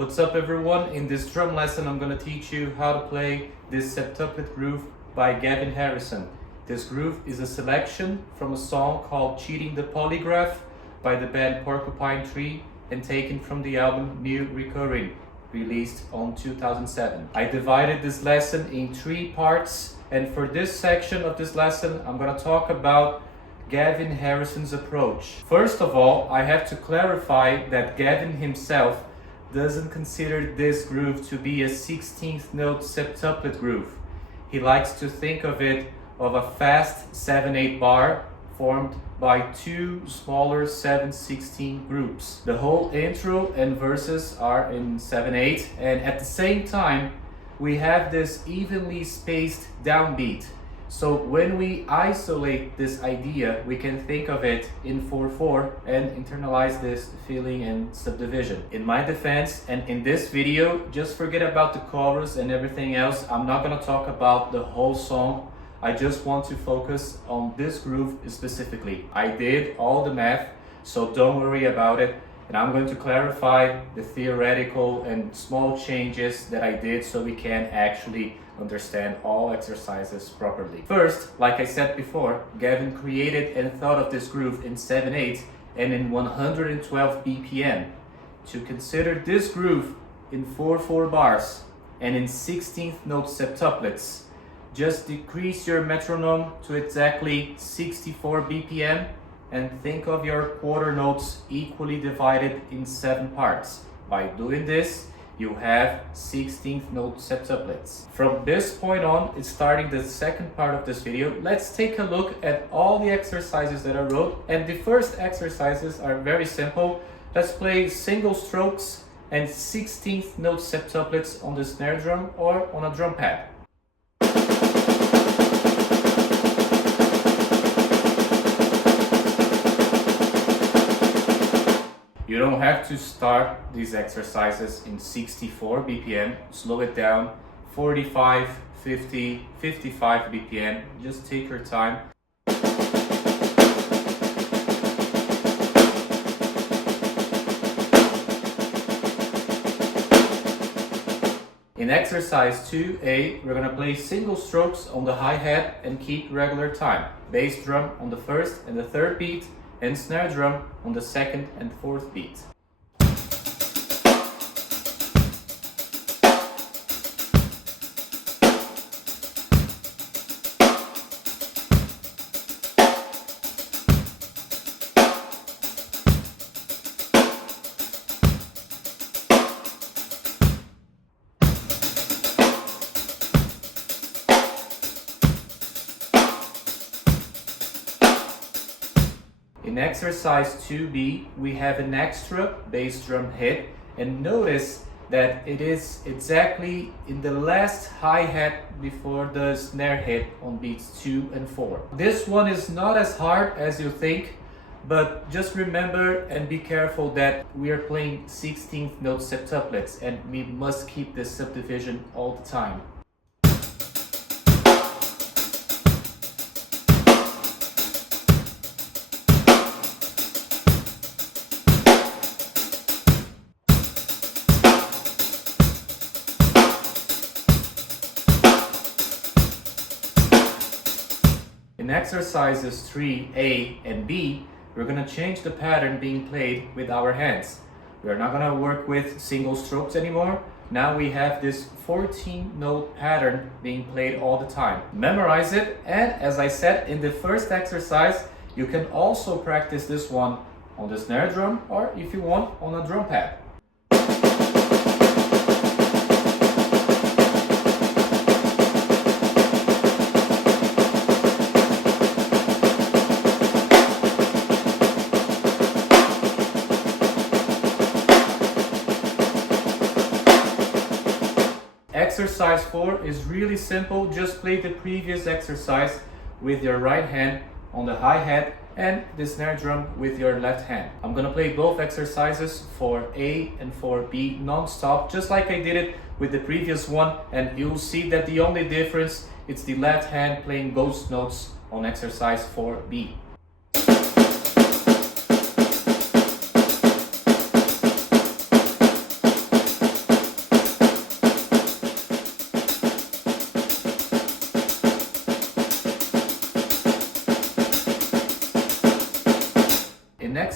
What's up everyone? In this drum lesson I'm going to teach you how to play this Septuplet groove by Gavin Harrison. This groove is a selection from a song called Cheating the Polygraph by the band Porcupine Tree and taken from the album New Recurring, released on 2007. I divided this lesson in 3 parts, and for this section of this lesson I'm going to talk about Gavin Harrison's approach. First of all, I have to clarify that Gavin himself doesn't consider this groove to be a 16th note septuplet groove. He likes to think of it of a fast 7/8 bar formed by 2 smaller 7/16 groups. The whole intro and verses are in 7/8, and at the same time we have this evenly spaced downbeat. So when we isolate this idea, we can think of it in 4/4 and internalize this feeling and subdivision. In my defense, and in this video, just forget about the chorus and everything else. I'm not gonna talk about the whole song. I just want to focus on this groove specifically. I did all the math, so don't worry about it. And I'm going to clarify the theoretical and small changes that I did so we can actually understand all exercises properly. First, like I said before, Gavin created and thought of this groove in 7/8 and in 112 BPM. To consider this groove in 4/4 bars and in 16th note septuplets, just decrease your metronome to exactly 64 BPM and think of your quarter notes equally divided in 7 parts. By doing this, you have 16th note septuplets. From this point on, it's starting the second part of this video. Let's take a look at all the exercises that I wrote. And the first exercises are very simple. Let's play single strokes and 16th note septuplets on the snare drum or on a drum pad. You don't have to start these exercises in 64 BPM. Slow it down, 45, 50, 55 BPM. Just take your time. In exercise 2A, we're gonna play single strokes on the hi-hat and keep regular time. Bass drum on the first and the third beat, and snare drum on the second and fourth beat. In exercise 2B, we have an extra bass drum hit, and notice that it is exactly in the last hi-hat before the snare hit on beats 2 and 4. This one is not as hard as you think, but just remember and be careful that we are playing 16th note septuplets and we must keep this subdivision all the time. In exercises 3A and B, we're going to change the pattern being played with our hands. We are not going to work with single strokes anymore. Now we have this 14-note pattern being played all the time. Memorize it, and as I said in the first exercise, you can also practice this one on the snare drum or, if you want, on a drum pad. Exercise 4 is really simple. Just play the previous exercise with your right hand on the hi-hat and the snare drum with your left hand. I'm gonna play both exercises for A and for B non-stop, just like I did it with the previous one, and you'll see that the only difference is the left hand playing ghost notes on exercise 4B.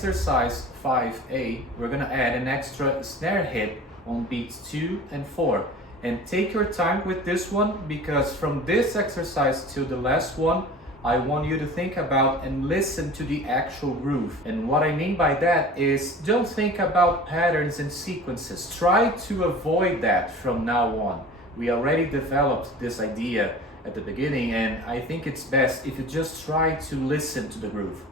exercise 5A, we're gonna add an extra snare hit on beats 2 and 4. And take your time with this one, because from this exercise to the last one, I want you to think about and listen to the actual groove. And what I mean by that is, don't think about patterns and sequences. Try to avoid that from now on. We already developed this idea at the beginning, and I think it's best if you just try to listen to the groove.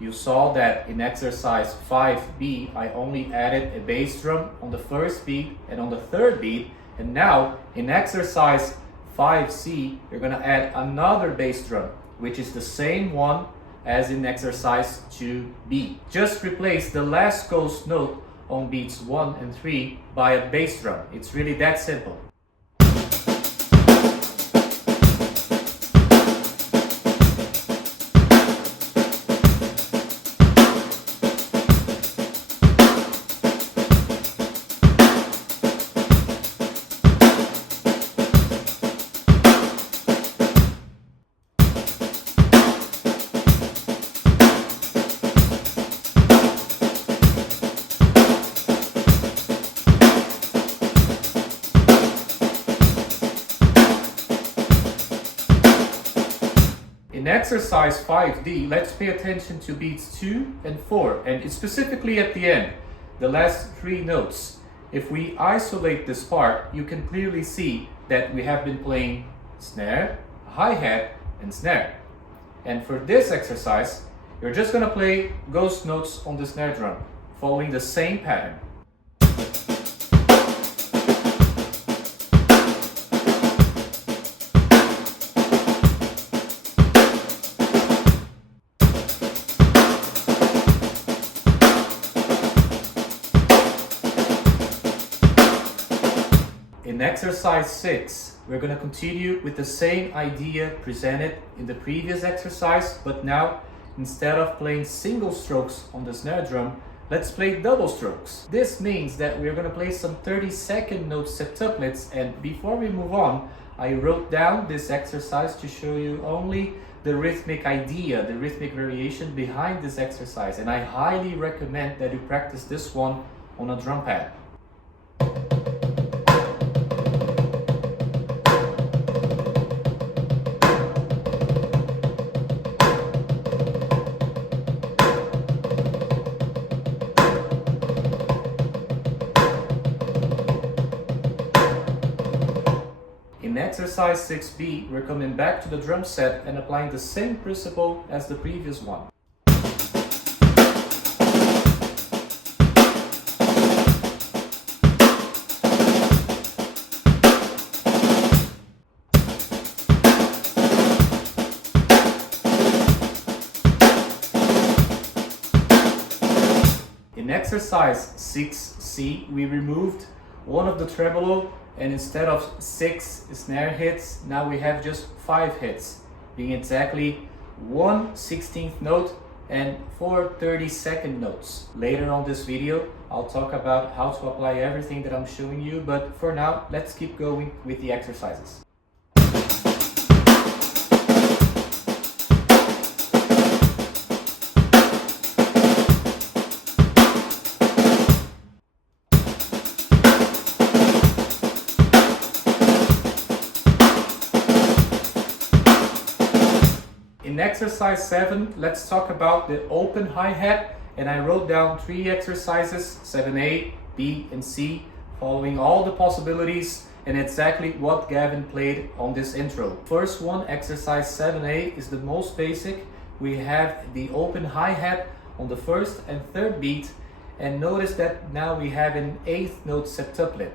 You saw that in exercise 5B, I only added a bass drum on the first beat and on the third beat. And now in exercise 5C, you're gonna add another bass drum, which is the same one as in exercise 2B. Just replace the last ghost note on beats 1 and 3 by a bass drum. It's really that simple. In exercise 5D, let's pay attention to beats 2 and 4, and specifically at the end, the last 3 notes. If we isolate this part, you can clearly see that we have been playing snare, hi-hat, and snare. And for this exercise, you're just gonna play ghost notes on the snare drum, following the same pattern. In exercise 6, we're going to continue with the same idea presented in the previous exercise, but now instead of playing single strokes on the snare drum, let's play double strokes. This means that we're going to play some 30-second note septuplets, and before we move on, I wrote down this exercise to show you only the rhythmic idea, the rhythmic variation behind this exercise, and I highly recommend that you practice this one on a drum pad. In exercise 6B, we're coming back to the drum set and applying the same principle as the previous one. In exercise 6C, we removed one of the tremolo, and instead of 6 snare hits, now we have just 5 hits, being exactly 1/16th note and 4 30-second notes. Later on this video, I'll talk about how to apply everything that I'm showing you, but for now, let's keep going with the exercises. In exercise 7, let's talk about the open hi-hat, and I wrote down 3 exercises, 7A, B, and C, following all the possibilities and exactly what Gavin played on this intro. First one, exercise 7A, is the most basic. We have the open hi-hat on the first and third beat, and notice that now we have an 8th note septuplet.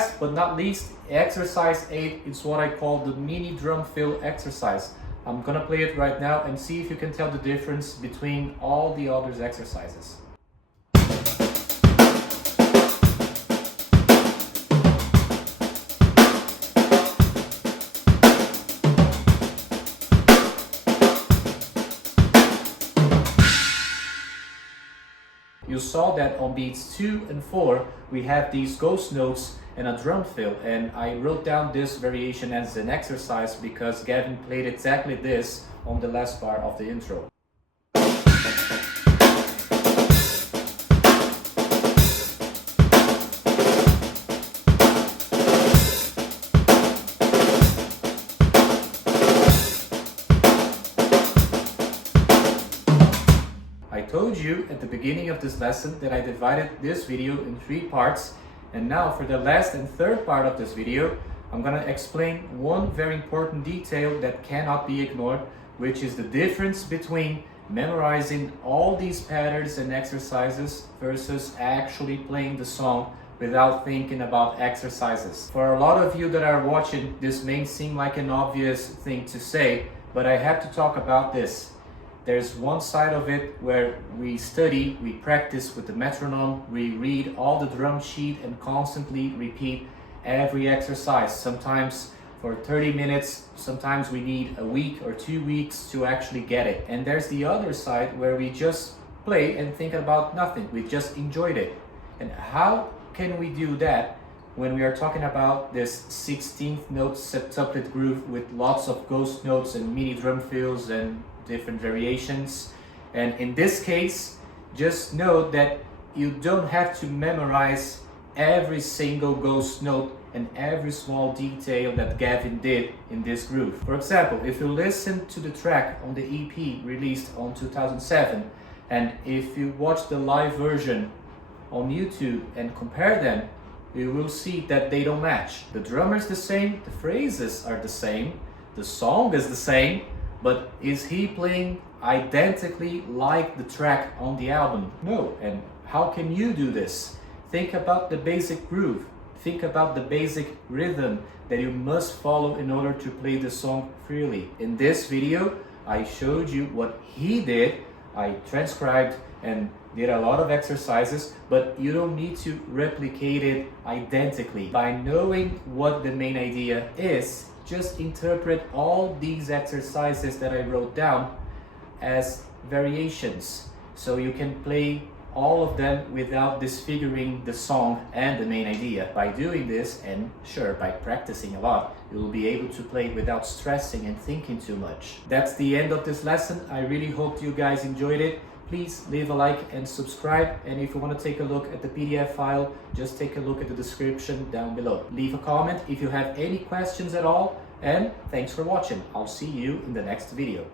last but not least, exercise 8 is what I call the mini drum fill exercise. I'm gonna play it right now and see if you can tell the difference between all the other exercises. You saw that on beats 2 and 4 we have these ghost notes and a drum fill, and I wrote down this variation as an exercise because Gavin played exactly this on the last part of the intro. I told you at the beginning of this lesson that I divided this video in 3 parts, and now for the last and third part of this video, I'm gonna explain one very important detail that cannot be ignored, which is the difference between memorizing all these patterns and exercises versus actually playing the song without thinking about exercises. For a lot of you that are watching, this may seem like an obvious thing to say, but I have to talk about this. There's one side of it where we study, we practice with the metronome, we read all the drum sheet and constantly repeat every exercise. Sometimes for 30 minutes, sometimes we need a week or 2 weeks to actually get it. And there's the other side where we just play and think about nothing. We just enjoyed it. And how can we do that when we are talking about this 16th note septuplet groove with lots of ghost notes and mini drum fills and different variations? And in this case, just know that you don't have to memorize every single ghost note and every small detail that Gavin did in this groove. For example, if you listen to the track on the EP released on 2007, and if you watch the live version on YouTube and compare them, you will see that they don't match. The drummer is the same, the phrases are the same, the song is the same, but is he playing identically like the track on the album? No. And how can you do this? Think about the basic groove. Think about the basic rhythm that you must follow in order to play the song freely. In this video, I showed you what he did. I transcribed and did a lot of exercises, but you don't need to replicate it identically. By knowing what the main idea is, just interpret all these exercises that I wrote down as variations, so you can play all of them without disfiguring the song and the main idea. By doing this, and sure, by practicing a lot, you'll be able to play without stressing and thinking too much. That's the end of this lesson. I really hope you guys enjoyed it. Please leave a like and subscribe, and if you want to take a look at the PDF file, just take a look at the description down below. Leave a comment if you have any questions at all, and thanks for watching. I'll see you in the next video.